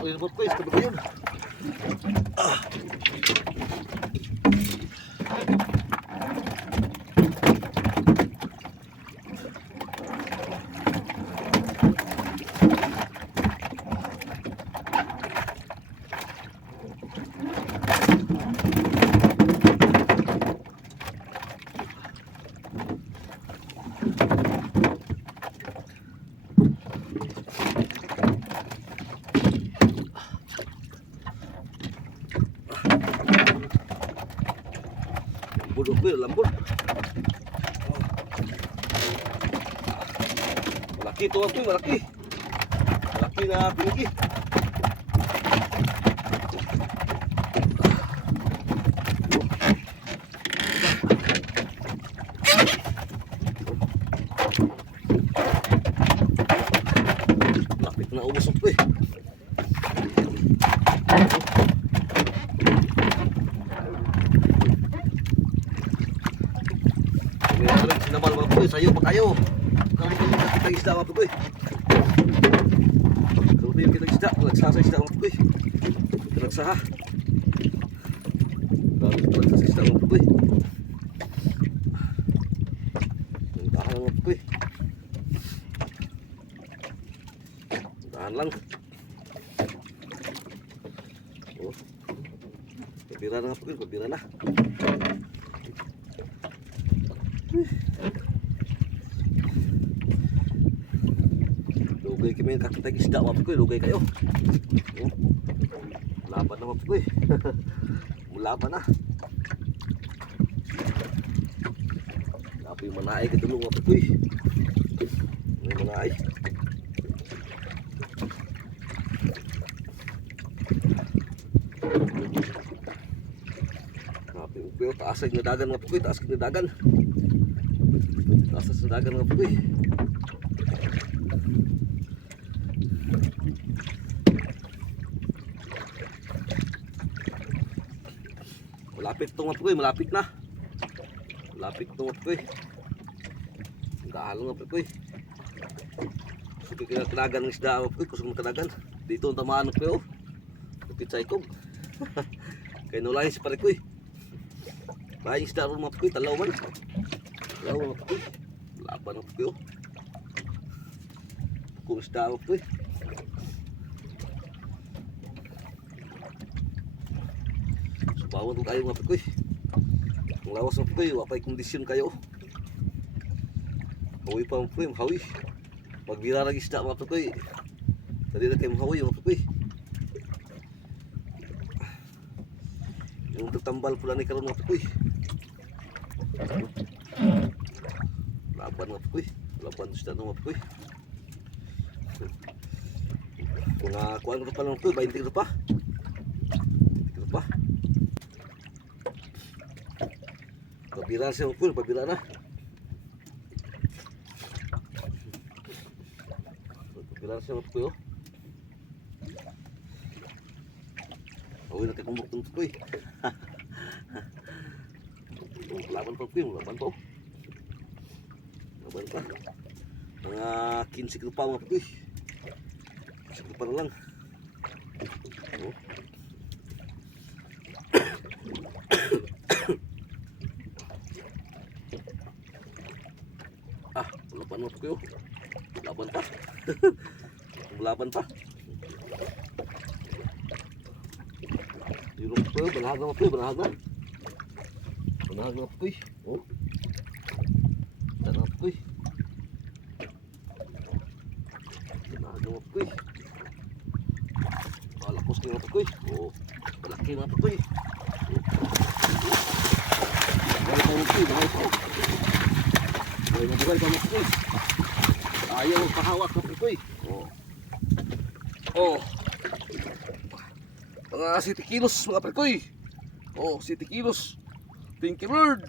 Uy, nabot ko, iskabot ko yun. Budok ko yun, lambot. Malaki ito ako, malaki. Malaki na pinigi. Lapit na ubos ito eh. Sinamal mga putoy, sayo pa kayo. Kami kayo nakitang isda mga putoy. Kami kayo kitang isda, nagsaha sa isda mga putoy. Nagsaha. Nagsaha sa isda mga putoy. Nagtahan lang mga putoy. Nagtahan lang. Oh. Pabira na mga putoy, pabira na. Lugay kami kakitag isda mga putoy, lugay kayo. Oh. Laban na mga putoy. Mulaban na. Labi yung manaay ka dulong mga putoy. May manaay. Labi yung puyo, taas ay nadagan mga putoy, taas ay nadagan. Taas ay nadagan mga putoy. Malapit itong mga putoy, malapit na. Malapit itong mga putoy. Dahal nga putoy. Sige kinakadagan ng isda mga putoy, kusong makadagan. Dito ang tamaan ng putoy. Kapit sa ikog. Kaya nulahin si parikoy. Lahin isda rin mga putoy, talaw man. Talaw mga putoy. Laban ng putoy. Kung isda mga putoy. Bawon ko kayo mga putoy. Kung lawas mga putoy, wapay kondisyon kayo. Hawi pa mga putoy, hawi. Magbira ng isda mga putoy. Dali na kayo hawi mga putoy. Yung tatambal pula ni karon mga putoy. Laban mga putoy. Laban isda ng mga putoy. Mga kuhaan ko pa lang putoy, 20 ka pa. 20 ka pa. Pabila siya pun, pabila na. Pabila siya putoy. Uy, nakikumbok ng putoy. Laban pa putoy, laban pa. Laban pa. Mga 15 kilo pa mga putoy. 15 kilo pa na lang. Oh. Laban mo putoy. Laban pa. Laban pa. Yung putoy, banahag na putoy, banahag na. Banahag na putoy. Oh. Banahag na putoy. Banahag na putoy. Malapos ka na putoy. Oh. Malaki na putoy. Buhay pa putoy, buhay pa. Buhay na buhay pa putoy. Ayaw pahawak na putoy. Oh. Oh. Mga 7 kilos mga putoy. Oh, 7 kilos. Pinky bird.